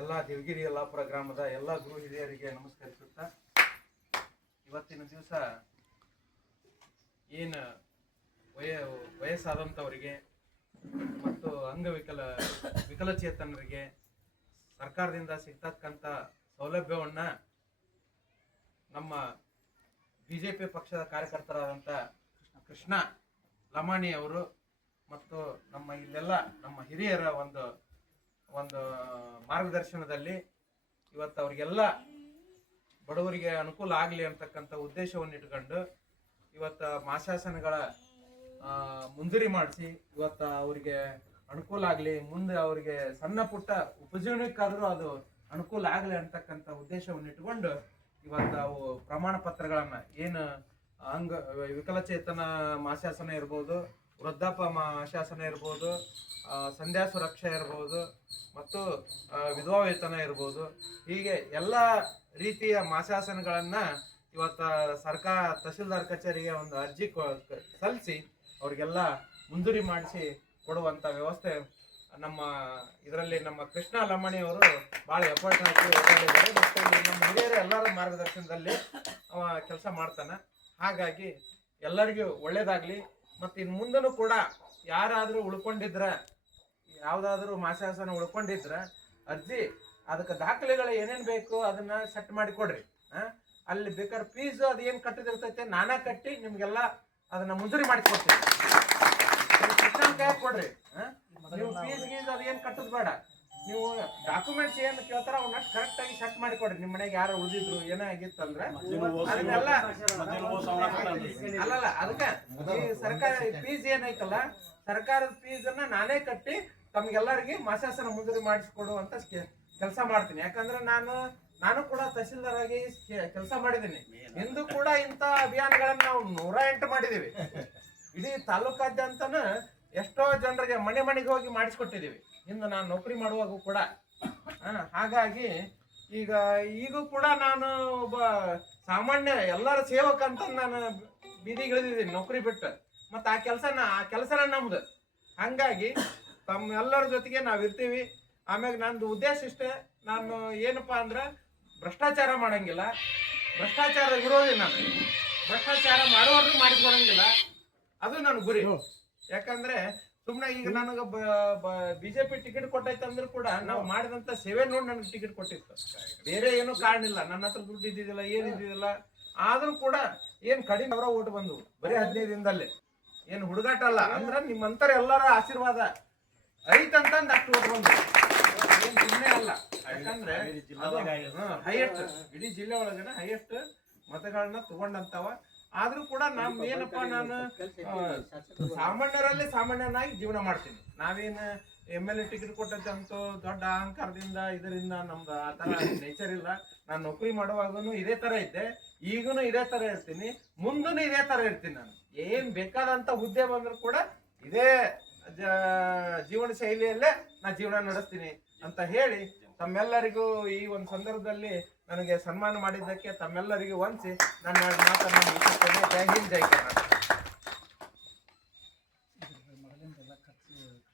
ಎಲ್ಲ ದೇವಗಿರಿ ಯಲ್ಲಾಪುರ ಗ್ರಾಮದ ಎಲ್ಲ ಗುರು ಹಿರಿಯರಿಗೆ ನಮಸ್ಕರಿಸುತ್ತಾ, ಇವತ್ತಿನ ದಿವಸ ಏನು ವಯಸ್ಸಾದಂಥವರಿಗೆ ಮತ್ತು ವಿಕಲಚೇತನರಿಗೆ ಸರ್ಕಾರದಿಂದ ಸಿಗ್ತಕ್ಕಂಥ ಸೌಲಭ್ಯವನ್ನು ನಮ್ಮ ಬಿಜೆಪಿ ಪಕ್ಷದ ಕಾರ್ಯಕರ್ತರಾದಂಥ ಕೃಷ್ಣ ಲಮಾಣಿ ಅವರು ಮತ್ತು ಇಲ್ಲೆಲ್ಲ ನಮ್ಮ ಹಿರಿಯರ ಒಂದು ಮಾರ್ಗದರ್ಶನದಲ್ಲಿ ಇವತ್ತು ಅವರಿಗೆಲ್ಲ ಬಡವರಿಗೆ ಅನುಕೂಲ ಆಗಲಿ ಅಂತಕ್ಕಂಥ ಉದ್ದೇಶವನ್ನು ಇಟ್ಕೊಂಡು ಇವತ್ತು ಮಾಶಾಸನಗಳ ಮುಂಜೂರಿ ಮಾಡಿಸಿ ಇವತ್ತು ಅವರಿಗೆ ಅನುಕೂಲ ಆಗಲಿ, ಮುಂದೆ ಅವರಿಗೆ ಸಣ್ಣ ಪುಟ್ಟ ಉಪಜೀವನಕ್ಕಾದರೂ ಅದು ಅನುಕೂಲ ಆಗಲಿ ಅಂತಕ್ಕಂಥ ಉದ್ದೇಶವನ್ನು ಇಟ್ಕೊಂಡು ಇವತ್ತು ಅವು ಪ್ರಮಾಣ ಪತ್ರಗಳನ್ನು ಏನು ವಿಕಲಚೇತನ ಮಾಶಾಸನ ಇರ್ಬೋದು, ವೃದ್ಧಾಪ ಮಾಶಾಸನ ಇರ್ಬೋದು, ಸಂಧ್ಯಾ ಸುರಕ್ಷಾ ಇರ್ಬೋದು ಮತ್ತು ವಿಧವಾ ವೇತನ ಇರ್ಬೋದು, ಹೀಗೆ ಎಲ್ಲ ರೀತಿಯ ಮಾಶಾಸನಗಳನ್ನು ಇವತ್ತು ತಹಶೀಲ್ದಾರ್ ಕಚೇರಿಗೆ ಒಂದು ಅರ್ಜಿ ಸಲ್ಲಿಸಿ ಅವರಿಗೆಲ್ಲ ಮಂಜೂರಿ ಮಾಡಿಸಿ ಕೊಡುವಂಥ ವ್ಯವಸ್ಥೆ ಇದರಲ್ಲಿ ನಮ್ಮ ಕೃಷ್ಣ ಲಮಾಣಿ ಅವರು ಭಾಳ ಎಫರ್ಟ್ ಹಾಕಿ ಓಡಾಡಿದ್ದಾರೆ ಮತ್ತು ನಮ್ಮ ಹಿರಿಯರ ಎಲ್ಲರ ಮಾರ್ಗದರ್ಶನದಲ್ಲಿ ಕೆಲಸ ಮಾಡ್ತಾನೆ. ಹಾಗಾಗಿ ಎಲ್ಲರಿಗೂ ಒಳ್ಳೇದಾಗಲಿ. ಮತ್ತು ಇನ್ನು ಮುಂದೂ ಕೂಡ ಯಾರಾದರೂ ಉಳ್ಕೊಂಡಿದ್ರೆ, ಯಾವುದಾದ್ರೂ ಮಾಶಾಸನ ಉಳ್ಕೊಂಡಿದ್ರೆ ಅರ್ಜಿ ಅದಕ್ಕೆ ದಾಖಲೆಗಳು ಏನೇನು ಬೇಕು ಅದನ್ನು ಸೆಟ್ ಮಾಡಿ ಕೊಡ್ರಿ. ಅಲ್ಲಿ ಬೇಕಾದ್ರೆ ಫೀಸು ಅದು ಏನು ಕಟ್ಟಿದಿರ್ತೈತೆ ನಾನಾ ಕಟ್ಟಿ ನಿಮಗೆಲ್ಲ ಅದನ್ನು ಮಂಜೂರಿ ಮಾಡಿಕೊಡ್ತೀವಿ. ಕೈ ಕೊಡ್ರಿ. ನೀವು ಫೀಸ್ ಗೀಸ್ ಅದು ಏನು ಕಟ್ಟೋದು ಬೇಡ. ನೀವು ಡಾಕ್ಯುಮೆಂಟ್ಸ್ ಏನು ಕೇಳ್ತಾರ ಅವನ್ನ ಕರೆಕ್ಟಾಗಿ ಸೆಟ್ ಮಾಡಿ ಕೊಡ್ರಿ. ನಿಮ್ಮ ಮನೆಗೆ ಯಾರು ಉಳಿದಿದ್ರು ಏನೇ ಆಗಿತ್ತಂದ್ರೆ ಅದನ್ನೆಲ್ಲ ಅಲ್ಲಲ್ಲ, ಅದಕ್ಕೆ ಈ ಸರ್ಕಾರ ಫೀಸ್ ಏನೈತಲ್ಲ, ಸರ್ಕಾರದ ಫೀಸನ್ನ ನಾನೇ ಕಟ್ಟಿ ತಮ್ಗೆಲ್ಲರಿಗೆ ಮಾಶಾಸನ ಮಂಜೂರಿ ಮಾಡಿಸಿಕೊಡುವಂತ ಕೆಲಸ ಮಾಡ್ತೀನಿ. ಯಾಕಂದ್ರೆ ನಾನು ಕೂಡ ತಹಶೀಲ್ದಾರ್ ಆಗಿ ಕೆಲಸ ಮಾಡಿದ್ದೀನಿ. ಇಂದು ಕೂಡ ಇಂಥ ಅಭಿಯಾನಗಳನ್ನ ನಾವು 108 ಮಾಡಿದೀವಿ. ಇಡೀ ತಾಲೂಕಾದ್ಯಂತನ ಎಷ್ಟೋ ಜನರಿಗೆ ಮನೆಗೆ ಹೋಗಿ ಮಾಡಿಸ್ಕೊಟ್ಟಿದ್ದೀವಿ ಇನ್ನು ನಾನು ನೌಕರಿ ಮಾಡುವಾಗೂ ಕೂಡ. ಹಾಗಾಗಿ ಈಗೂ ಕೂಡ ನಾನು ಒಬ್ಬ ಸಾಮಾನ್ಯ ಎಲ್ಲರ ಸೇವಕ ಅಂತ ನಾನು ಬೀದಿಗೆ ಇಳಿದಿದ್ದೀನಿ ನೌಕರಿ ಬಿಟ್ಟು. ಮತ್ತು ಆ ಕೆಲಸನ ನಮ್ದು. ಹಾಗಾಗಿ ತಮ್ಮೆಲ್ಲರ ಜೊತೆಗೆ ನಾವು ಇರ್ತೀವಿ. ಆಮ್ಯಾಗ ನಂದು ಉದ್ದೇಶ ಇಷ್ಟೇ, ನಾನು ಏನಪ್ಪಾ ಅಂದ್ರೆ ಭ್ರಷ್ಟಾಚಾರ ಮಾಡಂಗಿಲ್ಲ, ಭ್ರಷ್ಟಾಚಾರ ವಿರೋಧಿ. ನಾನು ಭ್ರಷ್ಟಾಚಾರ ಮಾಡೋರ್ನು ಮಾಡಿಸ್ಕೊಡಂಗಿಲ್ಲ, ಅದು ನನ್ನ ಗುರಿ. ಯಾಕಂದ್ರೆ ಸುಮ್ಮನೆ ಈಗ ನನಗೆ ಬಿಜೆಪಿ ಟಿಕೆಟ್ ಕೊಟ್ಟೈತಂದ್ರೂ ಕೂಡ ನಾವು ಮಾಡಿದಂಥ ಸೇವೆ ನೋಡಿ ನನಗೆ ಟಿಕೆಟ್ ಕೊಟ್ಟಿತ್ತು. ಬೇರೆ ಏನೂ ಕಾರಣ ಇಲ್ಲ, ನನ್ನ ಹತ್ರ ದುಡ್ಡು ಇದ್ದಿದ್ದಿಲ್ಲ, ಏನಿದ್ದಿದ್ದಿಲ್ಲ. ಆದ್ರೂ ಕೂಡ ಏನು ಕಡಿಮೆ ಅವರ ಓಟ್ ಬಂದು ಬರೀ 15 ದಿನದಲ್ಲಿ. ಏನು ಹುಡುಗಾಟ ಅಲ್ಲ, ಅಂದ್ರೆ ನಿಮ್ಮಂತರ ಎಲ್ಲರ ಆಶೀರ್ವಾದ ಐತಂತಂದು ಅಷ್ಟು ಓಟ್ ಬಂದು, ಏನು ಸುಮ್ಮನೆ ಅಲ್ಲ. ಯಾಕಂದ್ರೆ ಹೈಯೆಸ್ಟ್ ಇಡೀ ಜಿಲ್ಲೆ ಒಳಗನ ಹೈಯೆಸ್ಟ್ ಮತಗಳನ್ನ ತಗೊಂಡಂತವ. ಆದ್ರೂ ಕೂಡ ಏನಪ್ಪಾ ನಾನು ಸಾಮಾನ್ಯರಲ್ಲಿ ಸಾಮಾನ್ಯನಾಗಿ ಜೀವನ ಮಾಡ್ತೀನಿ. ನಾವೇನು MLA ಟಿಕೆಟ್ ಕೊಟ್ಟಂತೂ ದೊಡ್ಡ ಅಹಂಕಾರದಿಂದ ಇದರಿಂದ ನಮ್ದು ಆ ಥರ ನೇಚರ್ ಇಲ್ಲ. ನಾನು ನೌಕರಿ ಮಾಡುವಾಗೂ ಇದೇ ಥರ ಇದ್ದೆ, ಈಗೂನು ಇದೇ ಥರ ಇರ್ತೀನಿ, ಮುಂದೂ ಇದೇ ಥರ ಇರ್ತೀನಿ. ನಾನು ಏನು ಬೇಕಾದಂಥ ಹುದ್ದೆ ಬಂದರೂ ಕೂಡ ಇದೇ ಜೀವನ ಶೈಲಿಯಲ್ಲೇ ನಾನು ಜೀವನ ನಡೆಸ್ತೀನಿ ಅಂತ ಹೇಳಿ ತಮ್ಮೆಲ್ಲರಿಗೂ ಈ ಒಂದು ಸಂದರ್ಭದಲ್ಲಿ ನನಗೆ ಸನ್ಮಾನ ಮಾಡಿದ್ದಕ್ಕೆ ತಮ್ಮೆಲ್ಲರಿಗೂ ವಂದಿಸಿ ನನ್ನ ಮಾತನ್ನು ಮುಗಿಸುತ್ತೇನೆ. ಜೈ ಹಿಂದ್, ಜೈ ಕರ್ನಾಟಕ.